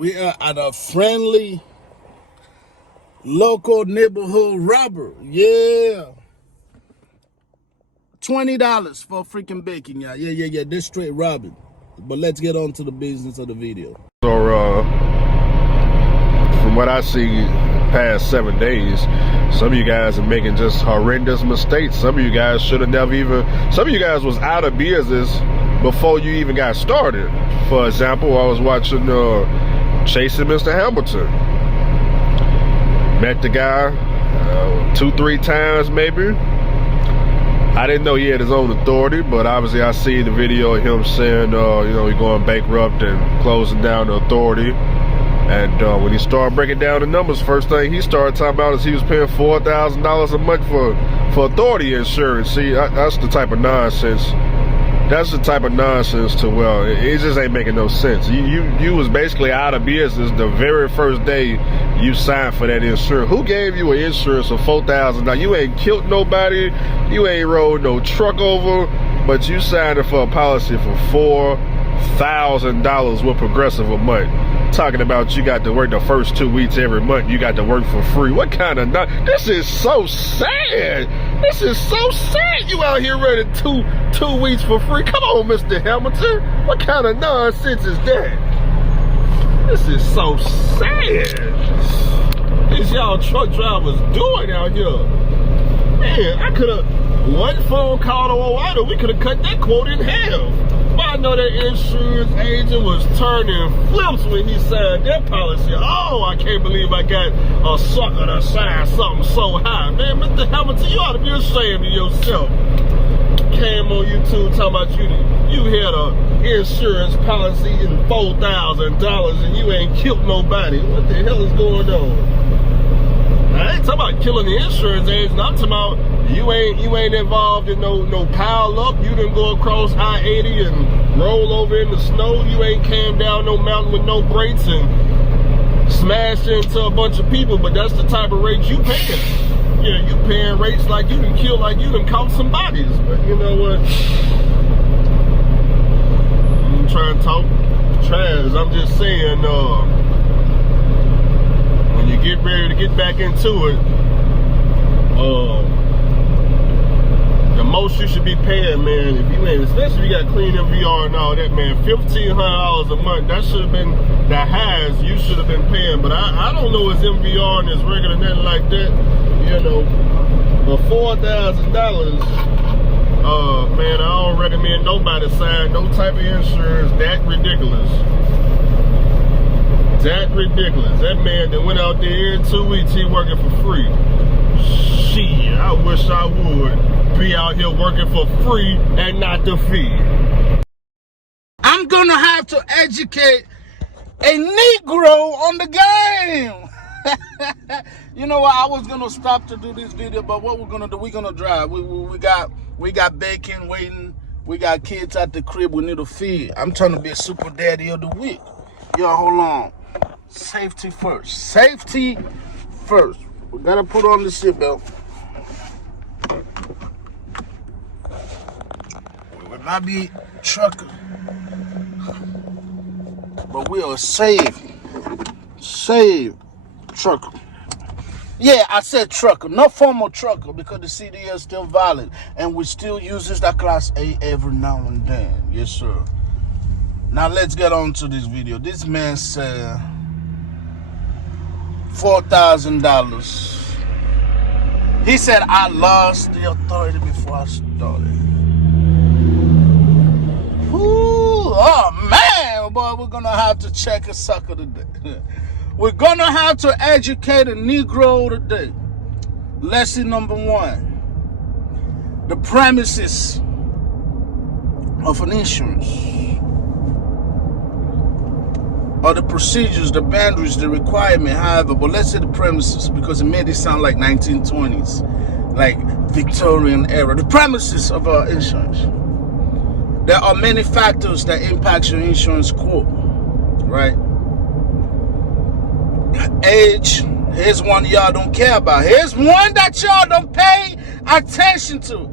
We are at a friendly local neighborhood robber. Yeah. $20 for freaking bacon, y'all. Yeah. This straight robbing. But let's get on to the business of the video. So, from what I see, past 7 days, some of you guys are making just horrendous mistakes. Some of you guys should have never even. Some of you guys was out of business before you even got started. For example, I was watching Chasing Mr. Hamilton. Met the guy 2-3 times maybe. I didn't know he had his own authority, but obviously I see the video of him saying, he's going bankrupt and closing down the authority. And when he started breaking down the numbers, first thing he started talking about is he was paying $4,000 a month for authority insurance. See, that's the type of nonsense. That's the type of nonsense to, well, it just ain't making no sense. You was basically out of business the very first day you signed for that insurance. Who gave you an insurance of $4,000? You ain't killed nobody. You ain't rolled no truck over, but you signed it for a policy for $4,000 with Progressive a month. Talking about you got to work the first 2 weeks every month. You got to work for free. What kind of this is so sad. This is so sad. You out here running two weeks for free. Come on, Mr. Hamilton. What kind of nonsense is that? This is so sad. These y'all truck drivers doing out here. Man, I could have one phone call to Hawaii. We could have cut that quote in half. But I know that insurance agent was turning flips when he signed that policy. Oh, I can't believe I got a sucker to sign something so high. Man, Mr. Hamilton, you ought to be ashamed of yourself. Came on YouTube talking about you had a insurance policy in $4,000 and you ain't killed nobody. What the hell is going on? I ain't talking about killing the insurance agent. I'm talking about you ain't involved in no pile up. You didn't go across I-80 and roll over in the snow. You ain't came down no mountain with no brakes and smashed into a bunch of people. But that's the type of rate you paying. Yeah, you paying rates like you done killed, like you done caught some bodies. But you know what? I'm trying to talk trash. I'm just saying, when you get ready to get back into it, the most you should be paying, man, if you ain't, especially if you got clean MVR and all that, man, $1,500 a month, that should have been the highest you should have been paying. But I don't know his MVR and his regular nothing like that, but $4,000, man, I don't recommend nobody sign no type of insurance. That ridiculous. That ridiculous. That man that went out there in 2 weeks, he working for free. Shit, I wish I would be out here working for free and not the fee. I'm gonna have to educate a Negro on the game. You know what? I was gonna stop to do this video, but what we're gonna do? We're gonna drive. We got bacon waiting. We got kids at the crib. We need to feed. I'm trying to be a super daddy of the week. Yo, hold on. Safety first. Safety first. We gotta put on the seatbelt. We will not be trucker, but we are safe trucker. Yeah, I said trucker, not formal trucker, because the CDL is still valid and we still use that class A every now and then. Yes, sir. Now let's get on to this video. This man said $4,000. He said, I lost the authority before I started. Ooh, oh man, boy, we're gonna have to check a sucker today. We're gonna have to educate a Negro today. Lesson number 1. The premises of an insurance, or the procedures, the boundaries, the requirement, however, but let's say the premises, because it made it sound like 1920s, like Victorian era. The premises of our insurance. There are many factors that impact your insurance quote, right? Age, here's one y'all don't care about. Here's one that y'all don't pay attention to.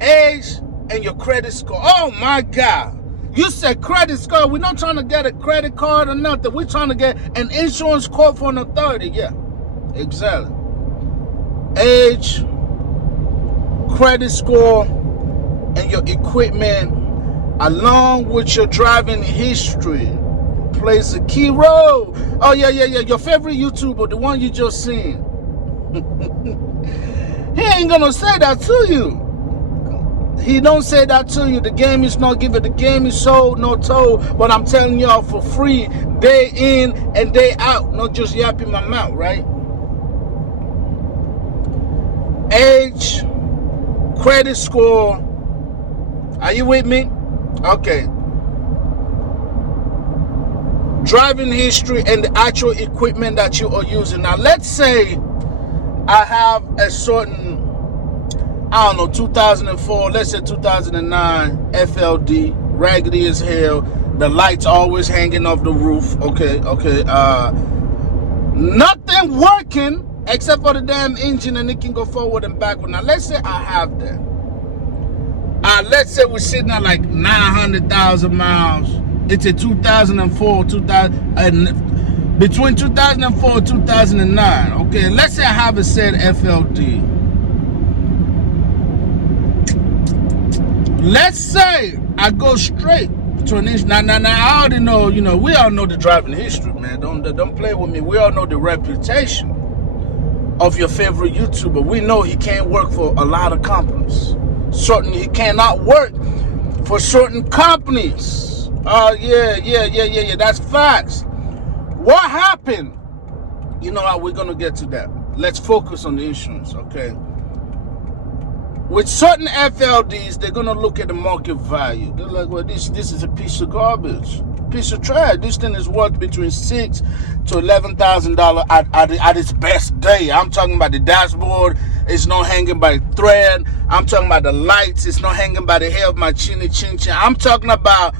Age and your credit score. Oh my God. You said credit score. We're not trying to get a credit card or nothing. We're trying to get an insurance quote for an authority. Yeah, exactly. Age, credit score, and your equipment, along with your driving history, plays a key role. Oh, yeah. Your favorite YouTuber, the one you just seen. He ain't gonna say that to you. He don't say that to you. The game is not given. The game is sold, not told. But I'm telling y'all for free, day in and day out. Not just yapping my mouth, right? Age, credit score. Are you with me? Okay. Driving history and the actual equipment that you are using. Now, let's say I have a certain, 2004, let's say 2009 FLD, raggedy as hell. The lights always hanging off the roof. Okay. Nothing working except for the damn engine, and it can go forward and backward. Now, let's say I have that. Let's say we're sitting at like 900,000 miles. It's a 2004, between 2004 and 2009. Okay, let's say I have a said FLD. Let's say I go straight to an inch. Now, I already know, we all know the driving history, man. Don't play with me. We all know the reputation of your favorite YouTuber. We know he can't work for a lot of companies. Certainly, he cannot work for certain companies. Yeah. That's facts. What happened? You know how we're gonna get to that. Let's focus on the insurance, okay? With certain FLDs, they're gonna look at the market value. They're like, well, this is a piece of garbage, piece of trash. This thing is worth between $6,000 to $11,000 at its best day. I'm talking about the dashboard. It's not hanging by a thread. I'm talking about the lights. It's not hanging by the hair of my chinny chin chin. I'm talking about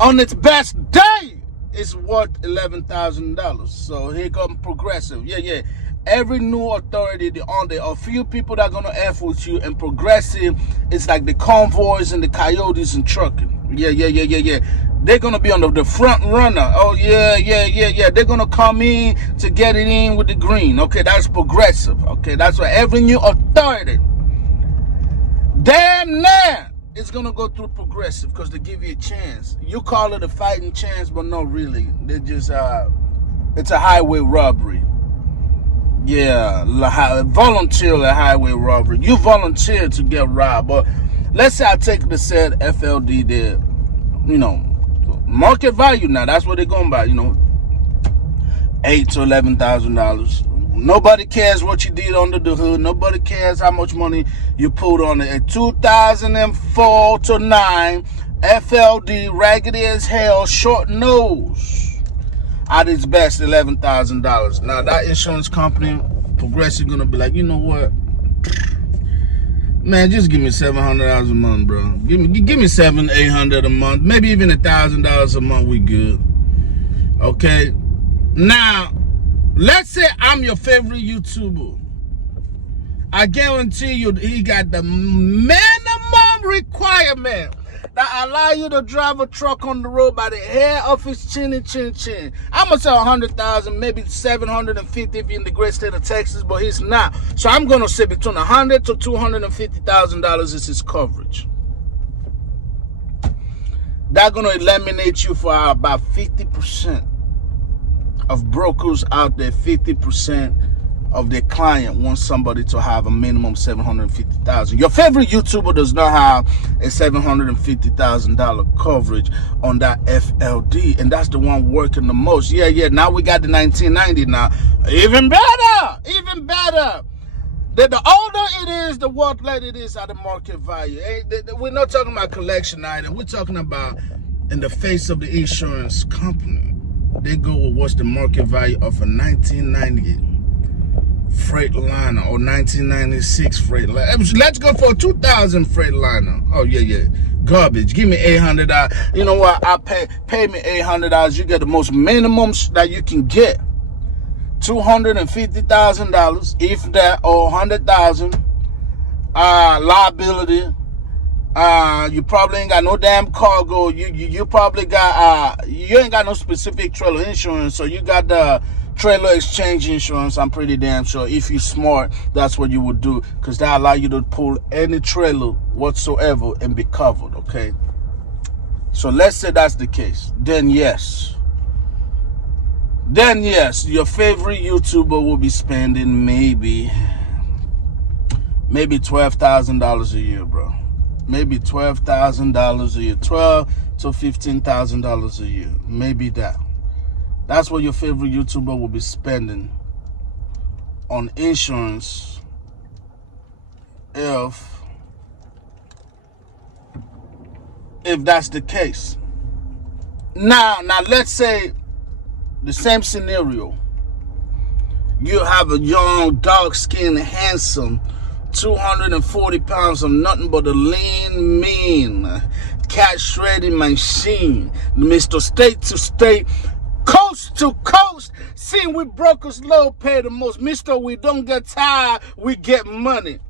on its best day, it's worth $11,000. So here comes Progressive. Yeah. Every new authority, there are a few people that are gonna F with you, and Progressive is like the convoys and the coyotes and trucking. Yeah. They're gonna be on the front runner. Oh yeah. They're gonna come in to get it in with the green. Okay, that's Progressive. Okay, that's why every new authority, damn near, it's gonna go through Progressive because they give you a chance. You call it a fighting chance, but not really. They just it's a highway robbery. Yeah, volunteer highway robbery. You volunteer to get robbed. But let's say I take the said FLD there, market value now. That's what they're going by, $8,000 to $11,000. Nobody cares what you did under the hood. Nobody cares how much money you put on it. A 2004 to 9 FLD, raggedy as hell, short nose. At its best, $11,000. Now that insurance company, Progressive, gonna be like, you know what, man, just give me $700 a month, bro. Give me $700-800 a month, maybe even $1,000 a month. We good, okay? Now, let's say I'm your favorite YouTuber. I guarantee you, he got the minimum requirement that allow you to drive a truck on the road by the hair of his chinny chin chin. I'm gonna say 100,000, maybe 750 if you're in the great state of Texas, but he's not. So I'm gonna say between $100,000 to $250,000 is his coverage. That's gonna eliminate you for about 50% of brokers out there. 50% of their client wants somebody to have a minimum $750,000. Your favorite YouTuber does not have a $750,000 coverage on that FLD, and that's the one working the most. Yeah. Now we got the 1990 now. Even better. The older it is, the worth less it is at the market value. We're not talking about collection item. We're talking about in the face of the insurance company. They go with what's the market value of a 1990 Freightliner or 1996 Freightliner. Let's go for a 2000 Freightliner. Oh yeah. Garbage. Give me $800. You know what? I pay me $800. You get the most minimums that you can get. $250,000, if that, or $100,000. Liability. You probably ain't got no damn cargo. You probably got you ain't got no specific trailer insurance, so you got the trailer exchange insurance. I'm pretty damn sure if you're smart, that's what you would do, because that allow you to pull any trailer whatsoever and be covered. Okay, so let's say that's the case. Then yes, your favorite YouTuber will be spending maybe $12,000 a year, bro. Maybe $12,000 a year, $12,000 to $15,000 a year, maybe that. That's what your favorite YouTuber will be spending on insurance if that's the case. Now let's say the same scenario. You have a young, dark-skinned, handsome, 240 pounds of nothing but a lean, mean, cash-shredding machine, Mr. State to State, coast to coast. See, we brokers low pay the most. Mr. We don't get tired, we get money.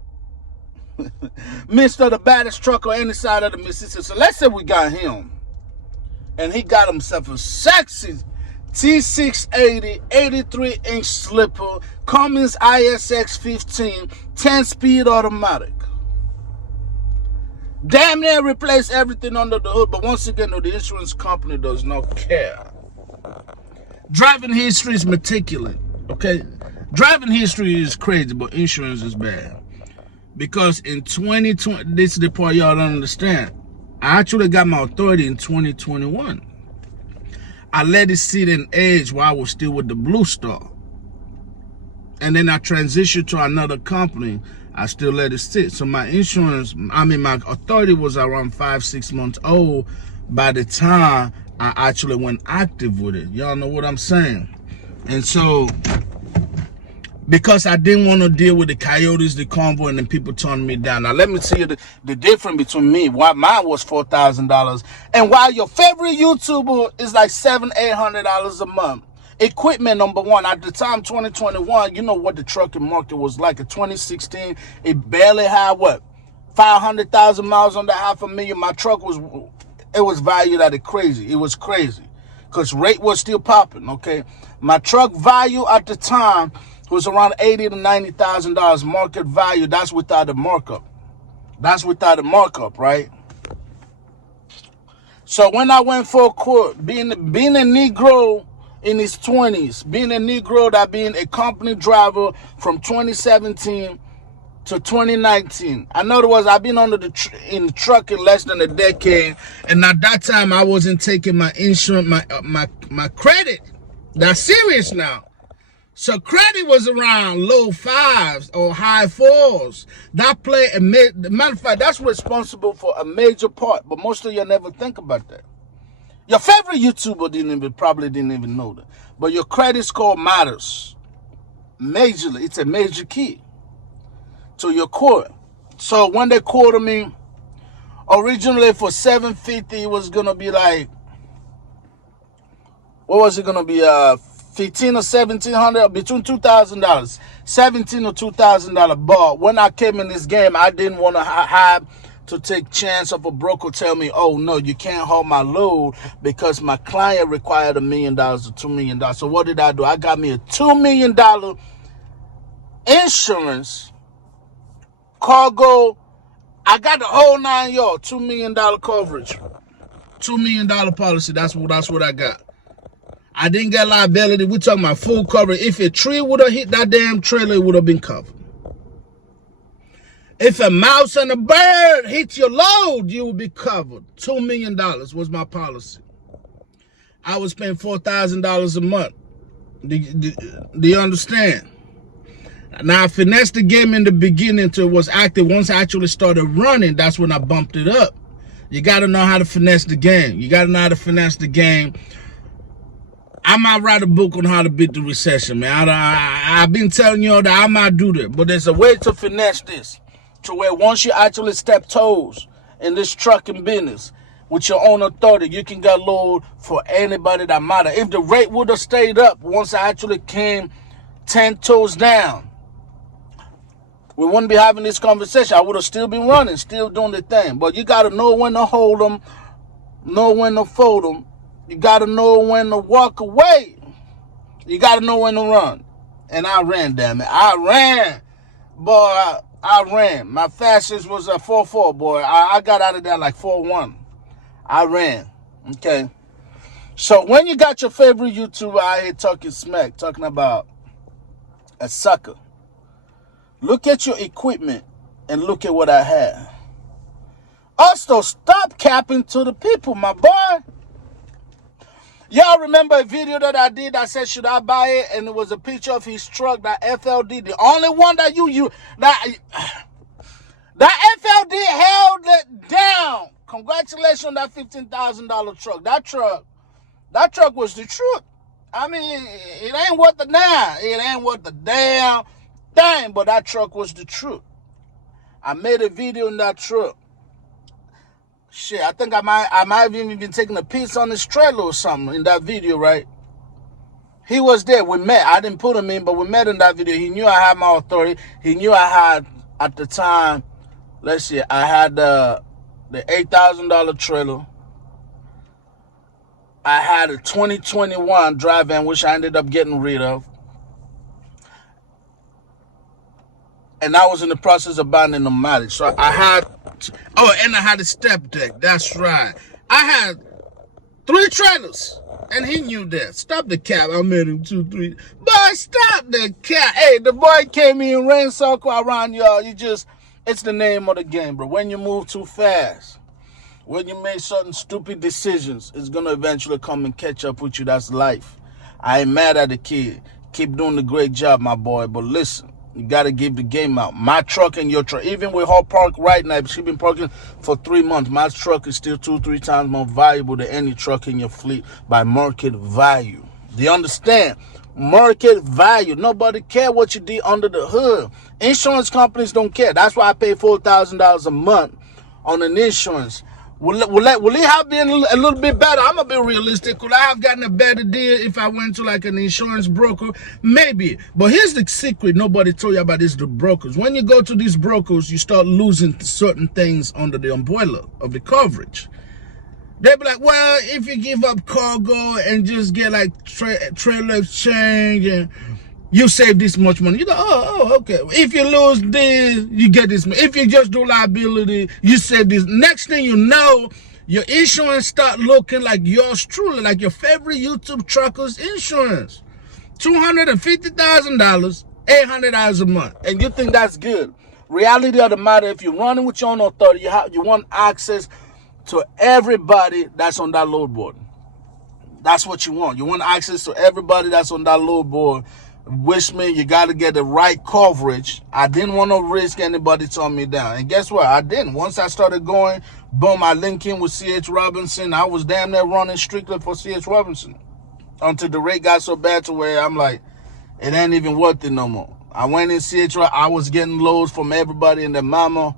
Mr. the baddest truck on any side of the Mississippi. So let's say we got him, and he got himself a sexy T680 83-inch slipper, Cummins ISX 15, 10-speed automatic. Damn near replace everything under the hood, but once again, no, the insurance company does not care. Driving history is meticulous, okay? Driving history is crazy, but insurance is bad. Because in 2020, this is the part y'all don't understand. I actually got my authority in 2021. I let it sit and age while I was still with the Blue Star. And then I transitioned to another company. I still let it sit. So my insurance, my authority was around 5-6 months old by the time I actually went active with it. Y'all know what I'm saying? And so, because I didn't want to deal with the coyotes, the convoy, and then people turning me down. Now, let me tell you the difference between me, why mine was $4,000, and why your favorite YouTuber is like $700-800 a month. Equipment, number one. At the time, 2021, you know what the trucking market was like. In 2016, it barely had, 500,000 miles under 500,000. My truck was valued at it crazy. It was crazy because rate was still popping, okay? My truck value at the time was around $80,000 to $90,000 market value. That's without the markup. Right? So when I went for a quote, being a Negro in his 20s, being a Negro that being a company driver from 2017 to 2019. In other words, I've been in the trucking less than a decade, and at that time I wasn't taking my insurance, my credit. That's serious now. So credit was around low 5s or high 4s. That play matter of fact, that's responsible for a major part, but most of you never think about that. Your favorite YouTuber probably didn't even know that. But your credit score matters majorly. It's a major key to your court. So when they quoted me, originally for $750, it was gonna be like, what was it gonna be? $1,500 or $1,700, between $2,000, $1,700 or $2,000 bar. When I came in this game, I didn't want to have to take chance of a broker tell me, oh no, you can't hold my load because my client required $1 million or $2 million. So what did I do? I got me a $2 million insurance, cargo. I got the whole 9 yards, $2 million coverage, $2 million policy. That's what I got. I didn't get liability. We're talking about full coverage. If a tree would have hit that damn trailer, it would have been covered. If a mouse and a bird hit your load, you would be covered. $2 million was my policy. I was paying $4,000 a month. Do you understand? Now, I finessed the game in the beginning until it was active. Once I actually started running, that's when I bumped it up. You got to know how to finesse the game. I might write a book on how to beat the recession, man. I've been telling you all that I might do that, but there's a way to finesse this to where once you actually step toes in this trucking business with your own authority, you can get load for anybody that matter. If the rate would have stayed up once I actually came 10 toes down, we wouldn't be having this conversation. I would have still been running, still doing the thing. But you got to know when to hold them, know when to fold them. You got to know when to walk away. You got to know when to run. And I ran, damn it. I ran. Boy, I ran. My fastest was a 4.4, boy. I got out of there like 4.1. I ran. Okay. So when you got your favorite YouTuber out here talking smack, talking about a sucker, look at your equipment and look at what I have. Also, stop capping to the people, my boy. Y'all remember a video that I did? I said, should I buy it? And it was a picture of his truck, that FLD. The only one that that FLD held it down. Congratulations on that $15,000 truck. That truck was the truth. I mean, it ain't worth the damn. It ain't worth the damn thing, but that truck was the truth. I made a video in that truck. Shit, I think I might have even been taking a piece on his trailer or something in that video, right? He was there. We met. I didn't put him in, but we met in that video. He knew I had my authority. He knew I had, at the time, let's see, I had the $8,000 trailer. I had a 2021 drive van, which I ended up getting rid of. And I was in the process of buying a nomadic. So I had, and I had a step deck. That's right. I had 3 trailers. And he knew that. Stop the cap. I made him 2, 3. Boy, stop the cap. Hey, the boy came in, ran circle around y'all. It's the name of the game, bro. When you move too fast, when you make certain stupid decisions, it's going to eventually come and catch up with you. That's life. I ain't mad at the kid. Keep doing the great job, my boy. But listen, you got to give the game out. My truck and your truck, even with her park right now, she been parking for 3 months. My truck is still 2-3 times more valuable than any truck in your fleet by market value. Do you understand? Market value. Nobody care what you did under the hood. Insurance companies don't care. That's why I pay $4,000 a month on an insurance. Will it have been a little bit better? I'm going to be realistic. Could I have gotten a better deal if I went to like an insurance broker? Maybe. But here's the secret nobody told you about is the brokers. When you go to these brokers, you start losing certain things under the umbrella of the coverage. They be like, well, if you give up cargo and just get like trailer exchange and you save this much money. You go, okay. If you lose this, you get this. If you just do liability, you save this. Next thing you know, your insurance start looking like yours truly, like your favorite YouTube trucker's insurance. $250,000, $800 a month. And you think that's good. Reality of the matter, if you're running with your own authority, you want access to everybody that's on that load board. That's what you want. You want access to everybody that's on that load board. Which means you got to get the right coverage. I didn't want to risk anybody turning me down. And guess what? I didn't. Once I started going, boom, I linked in with C.H. Robinson. I was damn near running strictly for C.H. Robinson. Until the rate got so bad to where I'm like, it ain't even worth it no more. I went in C.H. I was getting loads from everybody and their mama.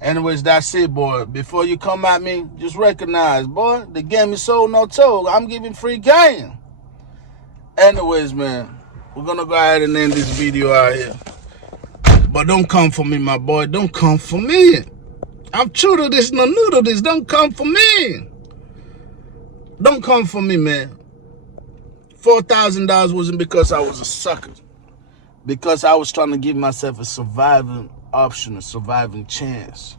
Anyways, that's it, boy. Before you come at me, just recognize, boy, the game is sold, no told. I'm giving free game. Anyways, man. We're going to go ahead and end this video out here. But don't come for me, my boy. Don't come for me. I'm true to this, no new to this. Don't come for me. Don't come for me, man. $4,000 wasn't because I was a sucker. Because I was trying to give myself a surviving option, a surviving chance.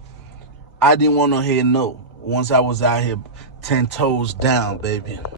I didn't want to hear no. Once I was out here 10 toes down, baby.